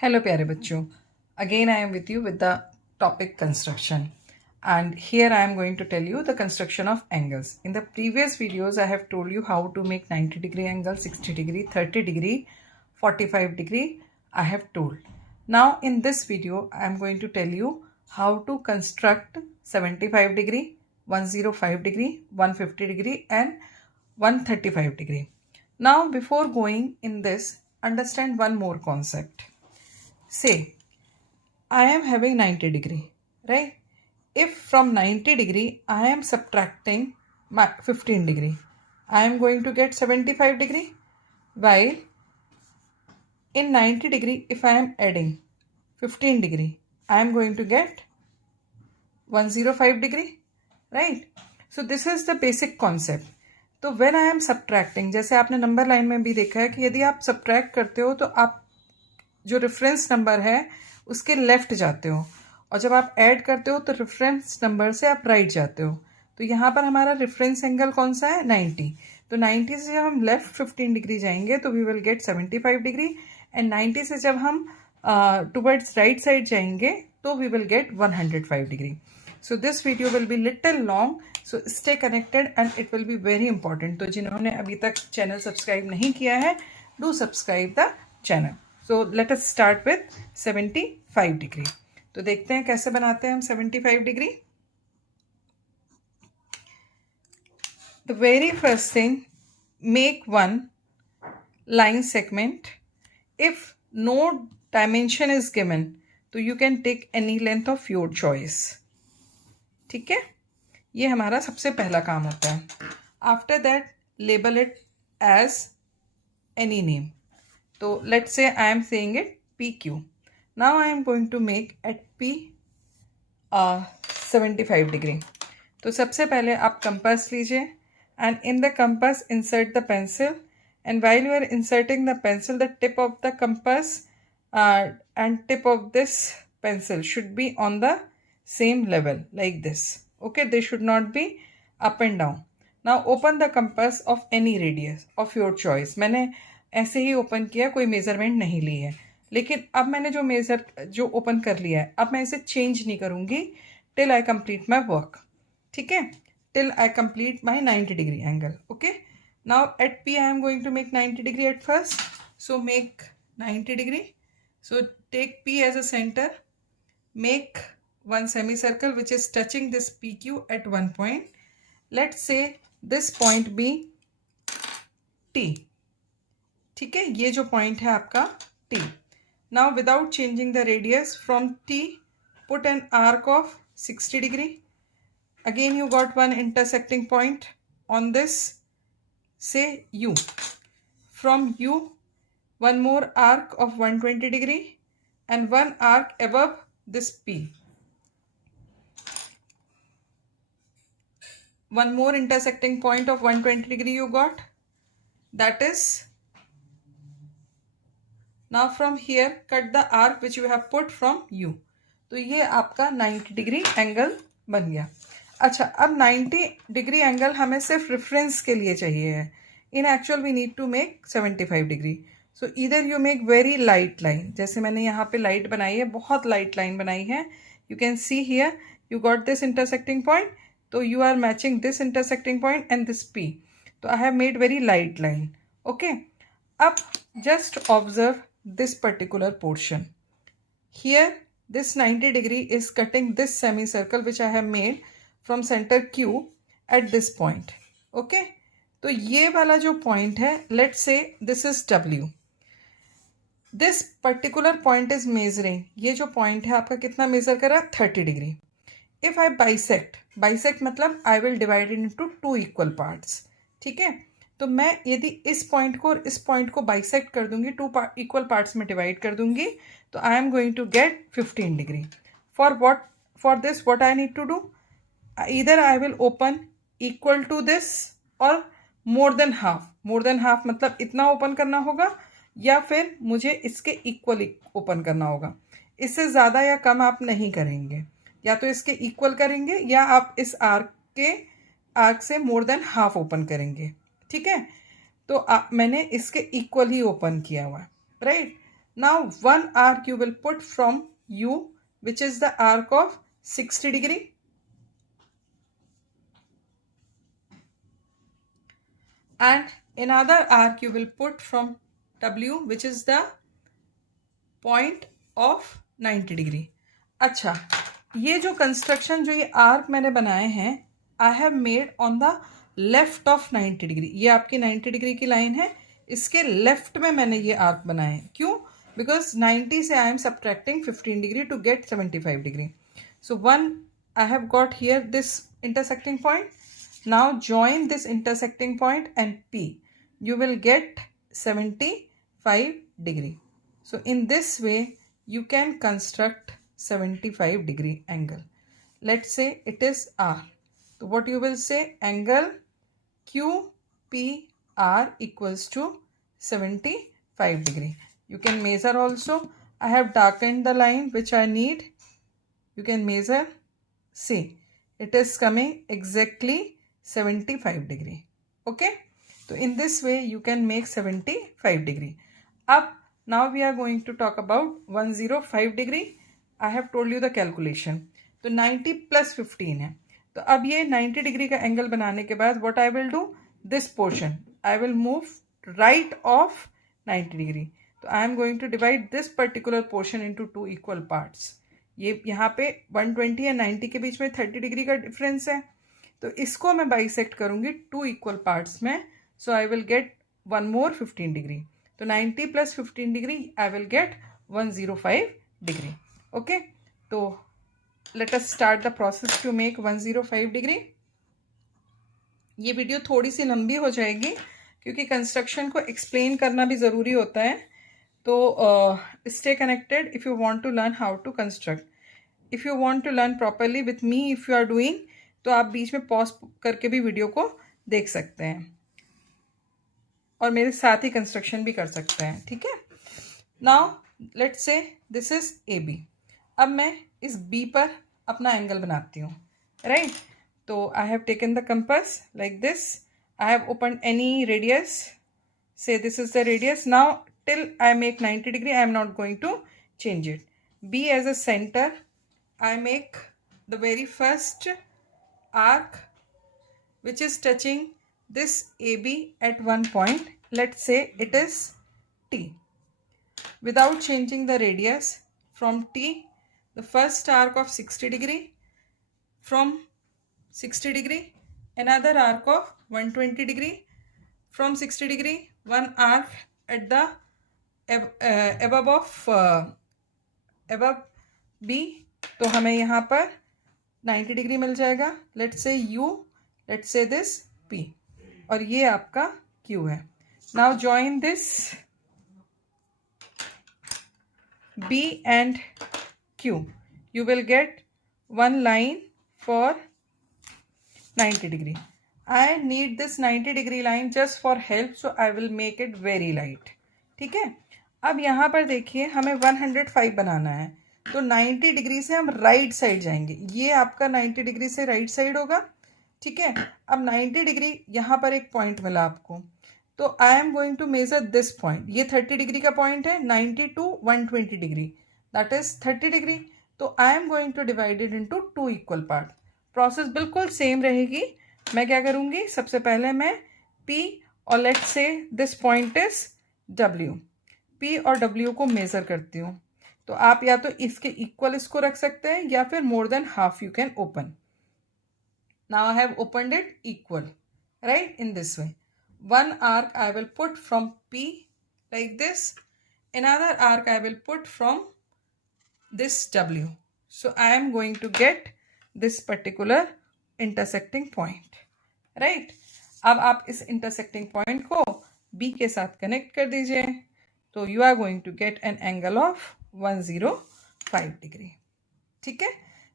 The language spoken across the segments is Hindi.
Hello प्यारे बच्चों, again I am with you with the topic construction, and here I am going to tell you the construction of angles. In the previous videos I have told you how to make 90-degree angle, 60-degree, 30-degree, 45-degree I have told. Now in this video I am going to tell you how to construct 75-degree, 105-degree, 150-degree and 135-degree. Now before going in this, understand one more concept. Say, I am having 90-degree, right? If from 90-degree I am subtracting my 15-degree, I am going to get 75-degree. While in 90-degree, if I am adding 15-degree, I am going to get 105-degree, right? So this is the basic concept. तो when I am subtracting, जैसे आपने नंबर लाइन में भी देखा है कि यदि आप subtract करते हो तो आप जो रेफरेंस नंबर है उसके लेफ्ट जाते हो, और जब आप ऐड करते हो तो रेफरेंस नंबर से आप राइट जाते हो. तो यहाँ पर हमारा रेफरेंस एंगल कौन सा है? 90. तो 90 से जब हम लेफ्ट 15 डिग्री जाएंगे तो we will get 75 degree, and 90 से जब हम टुवर्ड्स राइट साइड जाएंगे तो we will get 105 degree. So this video will be little long, so stay connected and it will be very important. तो जिन्होंने अभी तक चैनल सब्सक्राइब नहीं किया है, do subscribe the channel. So let us start with 75 degree. तो देखते हैं कैसे बनाते हैं हम 75 degree. The very first thing, make one line segment. If no dimension is given तो you can take any length of your choice. ठीक है, ये हमारा सबसे पहला काम होता है. After that label it as any name. So let's say I am saying it PQ. Now I am going to make at P 75 degree. तो सबसे पहले आप कंपास लीजिए and in the compass insert the pencil, and while you are inserting the pencil, the tip of the compass and tip of this pencil should be on the same level like this. Okay, they should not be up and down. Now open the compass of any radius of your choice. मैंने ऐसे ही ओपन किया, कोई मेज़रमेंट नहीं ली है. लेकिन अब मैंने जो ओपन कर लिया है, अब मैं इसे चेंज नहीं करूँगी till I complete my work. ठीक है, till I complete my 90 degree angle. Okay, now at P I am going to make 90 degree at first. So make 90 degree. So take P as a centre. Make one semicircle which is touching this PQ at one point. Let's say this point be T. ठीक है, ये जो पॉइंट है आपका T. Now without changing the radius from T, put an arc of 60 degree. Again you got one intersecting point on this, से U. From U, one more arc of 120 degree and one arc above this P. One more intersecting point of 120 degree you got. That is, now from here cut the arc which you have put from U. तो ये आपका 90 डिग्री एंगल बन गया. अच्छा, अब 90 डिग्री एंगल हमें सिर्फ रेफरेंस के लिए चाहिए है. In actual we need to make 75 degree. So इधर you make very light line. जैसे मैंने यहाँ पे लाइट बनाई है, बहुत लाइट लाइन बनाई है. You can see here you got this intersecting point. तो you are matching this intersecting point and this P. तो I have made very light line. Okay. अब just observe this particular portion. Here this 90 degree is cutting this semicircle which I have made from center Q at this point. Okay. तो ये वाला जो point है, let's say this is W. This particular point is measuring. ये जो point है आपका कितना measure कर रहा है? 30 degree. If I bisect मतलब I will divide it into two equal parts. ठीक है, तो मैं यदि इस पॉइंट को और इस पॉइंट को बाइसेक्ट कर दूंगी, टू इक्वल पार्ट्स में डिवाइड कर दूंगी, तो I am going to get 15 degree. For this what I need to do, इधर I will open equal to this और मोर देन हाफ मतलब इतना ओपन करना होगा, या फिर मुझे इसके इक्वल ओपन करना होगा. इससे ज़्यादा या कम आप नहीं करेंगे, या तो इसके इक्वल करेंगे या आप इस आर्क से मोर देन हाफ ओपन करेंगे. ठीक है, तो मैंने इसके इक्वल ही ओपन किया हुआ है, right. Now one arc you will put from U, which is the arc of 60 degree. And another arc you will put from W, which is the point of 90 degree. अच्छा, ये जो कंस्ट्रक्शन जो ये आर्क मैंने बनाए हैं, आई have made on the left of 90 degree. ये आपकी 90 डिग्री की लाइन है, इसके लेफ्ट में मैंने ये आर्क बनाए हैं. क्यों? बिकॉज 90 से I am subtracting 15 degree to get 75 degree. So one I have got here this intersecting point. Now join this intersecting point and P. You will get 75 degree. So in this way you can construct 75 degree angle. Let's say it is R. So what you will say, angle QPR equals to 75 degree. You can measure also. I have darkened the line which I need. You can measure. See, it is coming exactly 75 degree. Okay, so in this way you can make 75 degree. Up now we are going to talk about 105 degree. I have told you the calculation. तो 90 plus 15 है. तो अब ये 90 डिग्री का एंगल बनाने के बाद what I will do, this portion I will move right of 90 degree. तो I am going to divide this particular portion into two equal parts. ये यहाँ पे 120 या 90 के बीच में 30 डिग्री का डिफरेंस है, तो इसको मैं बाइसेक्ट करूँगी टू इक्वल पार्ट्स में. So I will get one more 15 degree. तो 90 plus 15 degree I will get 105 degree. Okay, तो let us start the process to make 105 degree. ये वीडियो थोड़ी सी लंबी हो जाएगी क्योंकि कंस्ट्रक्शन को एक्सप्लेन करना भी ज़रूरी होता है. तो stay connected if you want to learn how to construct. If you want to learn properly with me, if you are doing, तो आप बीच में पॉज करके भी वीडियो को देख सकते हैं और मेरे साथ ही कंस्ट्रक्शन भी कर सकते हैं. ठीक है, now let's say this is A B. अब मैं इस बी पर अपना एंगल बनाती हूँ. राइट, तो I have taken the compass like this. I have open any radius. Say this is the radius. Now till I make 90 degree, I am not going to change it. B as a center, I make the very first arc which is touching this AB at one point. Let's say it is T. Without changing the radius, from T, the first arc of 60 degree, from 60 degree, another arc of 120 degree, from 60 degree, one arc at the above B. तो हमें यहाँ पर 90 डिग्री मिल जाएगा. Let's say U, let's say this P, और ये आपका Q है. Now join this B and Q. You will get one line for 90 degree. I need this 90 degree line just for help, so I will make it very light. ठीक है, अब यहाँ पर देखिए हमें 105 बनाना है, तो 90 डिग्री से हम राइट साइड जाएंगे. ये आपका 90 डिग्री से राइट साइड होगा. ठीक है, अब 90 डिग्री यहाँ पर एक पॉइंट मिला आपको, तो I am going to measure this point. ये 30 डिग्री का पॉइंट है. 90 to 120 degree, that is 30 degree. तो I am going to divide it into two equal part. Process बिल्कुल सेम रहेगी. मैं क्या करूँगी, सबसे पहले मैं P और let's say this point is W. P और W को मेज़र करती हूँ. तो आप या तो इसके इक्वल इसको रख सकते हैं या फिर more than half you can open. Now I have opened it equal. Right, in this way one arc I will put from P like this, another arc I will put from this W. So I am going to get this particular intersecting point. Right, अब आप इस intersecting point को B के साथ कनेक्ट कर दीजिए, तो you are going to get an angle of 105 degree. ठीक है,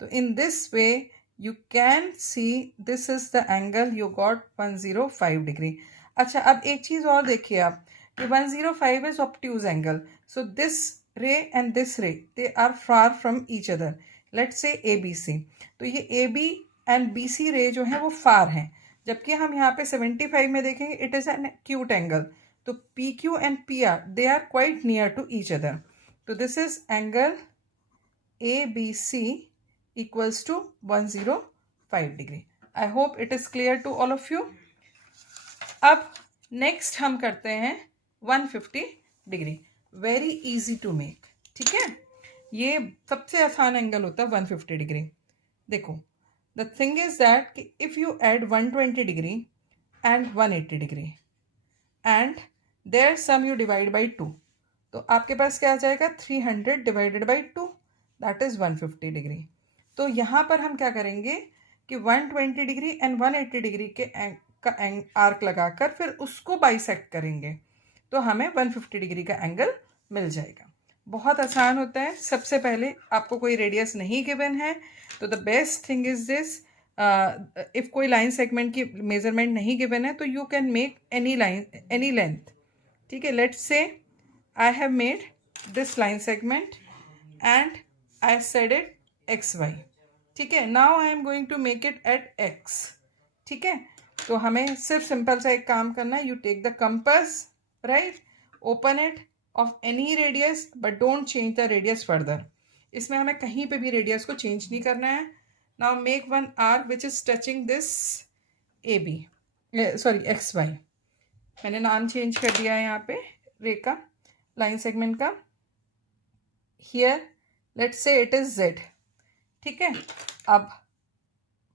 तो in this way you can see this is the angle you got 105 degree. अच्छा, अब एक चीज़ और देखिए आप कि 105 is obtuse angle. So this ray and this ray, they are far from each other. Let's say ABC. तो ये AB and BC ray जो है वो far हैं, जबकि हम यहाँ पे 75 में देखेंगे it is an acute angle. तो PQ and PR they are quite near to each other. तो this is angle ABC equals to 105 degree. I hope it is clear to all of you. अब नेक्स्ट हम करते हैं 150 degree. Very easy to make. ठीक है, ये सबसे आसान एंगल होता है 150 डिग्री. देखो, द थिंग इज दैट कि if you add 120 degree and 180 degree and their sum you divide by 2, तो आपके पास क्या आ जाएगा 300 divided by 2, that is 150 degree. तो यहाँ पर हम क्या करेंगे कि 120 डिग्री एंड 180 डिग्री के आर्क लगाकर फिर उसको बाइसेक्ट करेंगे, तो हमें 150 डिग्री का एंगल मिल जाएगा. बहुत आसान होता है. सबसे पहले आपको कोई रेडियस नहीं गिवन है, तो the best thing is this, if कोई लाइन सेगमेंट की मेजरमेंट नहीं गिवन है तो you can make any line, any length. ठीक है, let's say I have made this line segment and I said it XY. ठीक है, now I am going to make it at X. ठीक है, तो हमें सिर्फ सिंपल सा एक काम करना है. You take the compass, right, open it of any radius but don't change the radius further. इसमें हमें कहीं पे भी रेडियस को चेंज नहीं करना है. Now make one arc which is touching this AB, sorry XY. मैंने नाम चेंज कर दिया है यहाँ पे रे का, लाइन सेगमेंट का. Here let's say it is Z. ठीक है, अब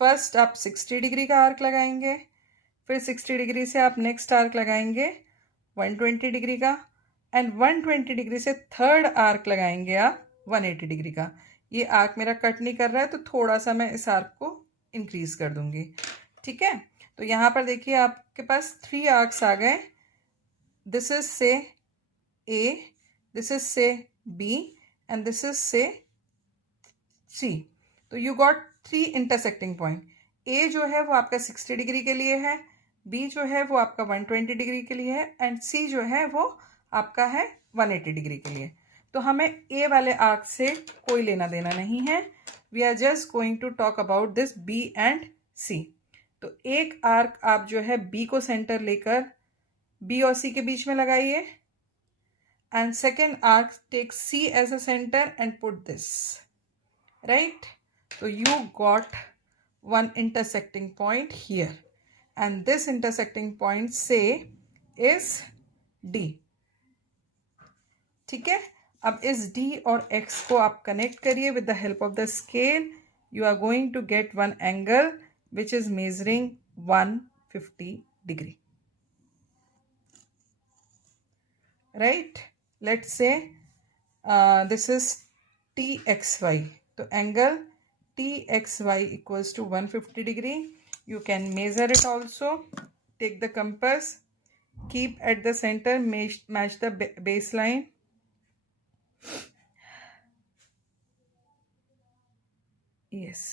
फर्स्ट आप 60 डिग्री का आर्क लगाएंगे, फिर 60 डिग्री से आप नेक्स्ट आर्क लगाएंगे 120 डिग्री का, एंड 120 डिग्री से थर्ड आर्क लगाएंगे आप 180 डिग्री का. ये आर्क मेरा कट नहीं कर रहा है तो थोड़ा सा मैं इस आर्क को इंक्रीज कर दूंगी. ठीक है, तो यहाँ पर देखिए आपके पास 3 आर्क्स आ गए. दिस इज से A, दिस इज से B एंड दिस इज से C. तो you got 3 intersecting point. A जो है वो आपका 60 डिग्री के लिए है, B जो है वो आपका 120 डिग्री के लिए है, एंड C जो है वो आपका है 180 डिग्री के लिए. तो हमें A वाले आर्क से कोई लेना देना नहीं है. We are just going to talk about this B and C. तो एक आर्क आप जो है B को सेंटर लेकर B और C के बीच में लगाइए, and second arc take C as a centre and put this, right? So you got one intersecting point here, and this intersecting point say is D. ठीक है, अब इस D और X को आप कनेक्ट करिए with the help of the scale. You are going to get one angle which is measuring 150 degree. Right? Let's say this is TXY. तो angle TXY equals to 150 degree. You can measure it also. Take the compass, keep at the center, match the baseline. Yes,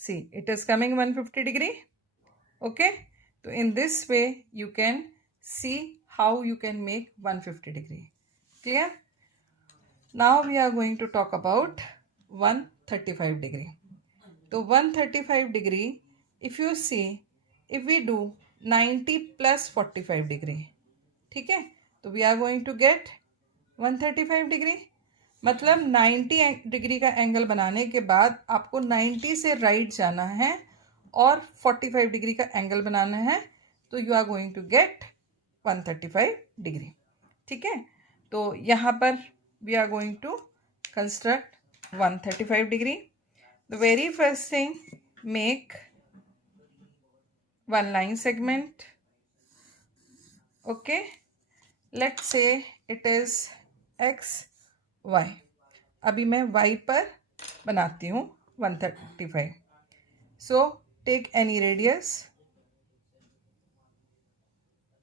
see, it is coming 150 degree. Okay, so in this way you can see how you can make 150 degree. Clear? Now we are going to talk about 135 degree. तो 135 degree, if you see, if we do 90 plus 45 degree, ठीक है, तो we are going to get 135 degree. मतलब 90 डिग्री का एंगल बनाने के बाद आपको 90 से राइट जाना है और 45 डिग्री का एंगल बनाना है, तो you are going to get 135 degree. ठीक है, तो यहाँ पर we are going to construct 135 degree. The very first thing, make one line segment. Okay, let's say it is X, Y. अभी मैं Y पर बनाती हूँ 135. So take any radius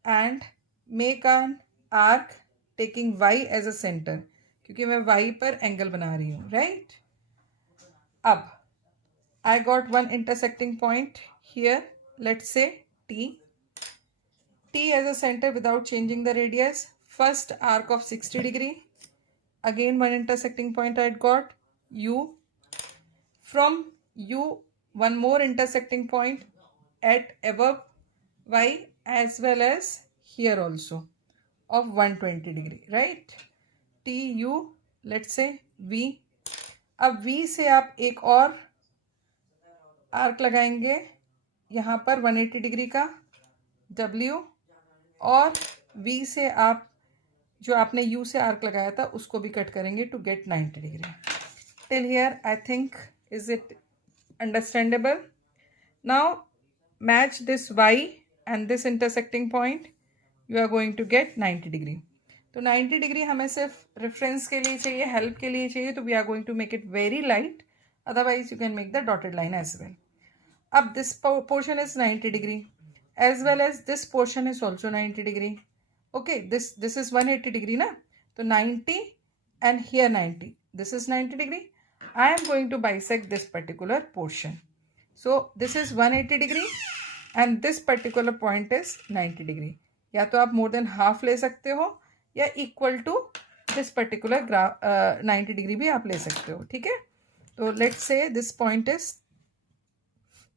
and make an arc taking Y as a center, क्योंकि मैं Y पर एंगल बना रही हूँ, राइट? अब I got one intersecting point here, let's say T. T as a center without changing the radius. First arc of 60 degree. Again one intersecting point I got, U. From U, one more intersecting point at above Y as well as here also of 120 degree, right? TU let's say V। अब V से आप एक और आर्क लगाएंगे यहाँ पर 180 डिग्री का W, और V से आप जो आपने U से आर्क लगाया था उसको भी कट करेंगे to get 90 degree. Till here I think is it understandable? Now match this Y and this intersecting point, you are going to get 90 degree. तो 90 डिग्री हमें सिर्फ रेफरेंस के लिए चाहिए, हेल्प के लिए चाहिए, तो we are going to make it very light, otherwise you can make the dotted line as well. अब this portion is 90 degree as well as this portion is also 90 degree. Okay, this is 180 degree na, so 90 and here 90, this is 90 degree. I am going to bisect this particular portion, so this is 180 degree and this particular point is 90 degree. या तो आप more than half ले सकते हो या equal to this particular 90 degree भी आप ले सकते हो, ठीक है? तो let's say this point is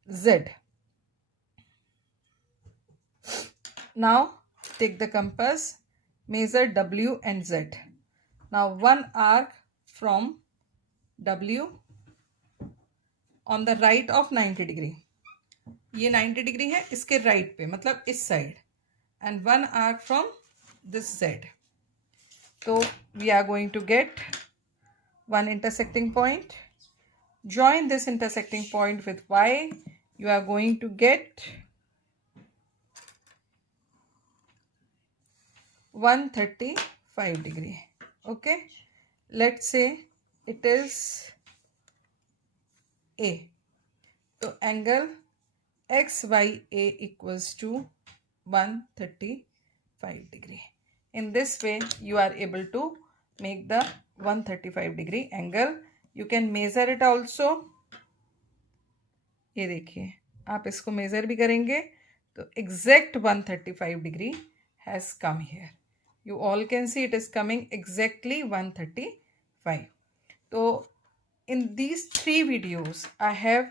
Z. Now take the compass, measure W and Z. Now one arc from W on the right of 90 degree. ये 90 डिग्री है इसके राइट पे, मतलब इस side, and one arc from this Z. So we are going to get one intersecting point. Join this intersecting point with Y. You are going to get 135 degree. Okay, let's say it is A. So angle XYA equals to 135 degree. In this way you are able to make the 135 degree angle. You can measure it also. ये देखिए, आप इसको मेजर भी करेंगे तो exact 135 degree has come here. You all can see it is coming exactly 135. So in these 3 videos I have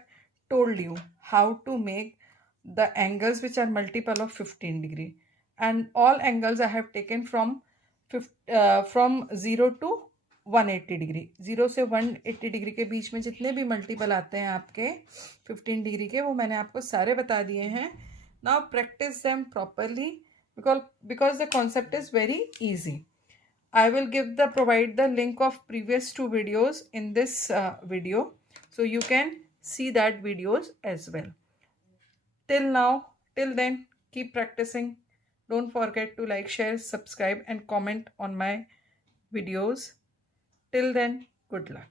told you how to make the angles which are multiple of 15 degree, and all angles I have taken from 0 to 180 degree. 0 से 180 डिग्री के बीच में जितने भी मल्टीपल आते हैं आपके 15 डिग्री के, वो मैंने आपको सारे बता दिए हैं। Now practice them properly because the concept is very easy. I will provide the link of previous 2 videos in this video, so you can see that videos as well. Till then, keep practicing. Don't forget to like, share, subscribe and comment on my videos. Till then, good luck.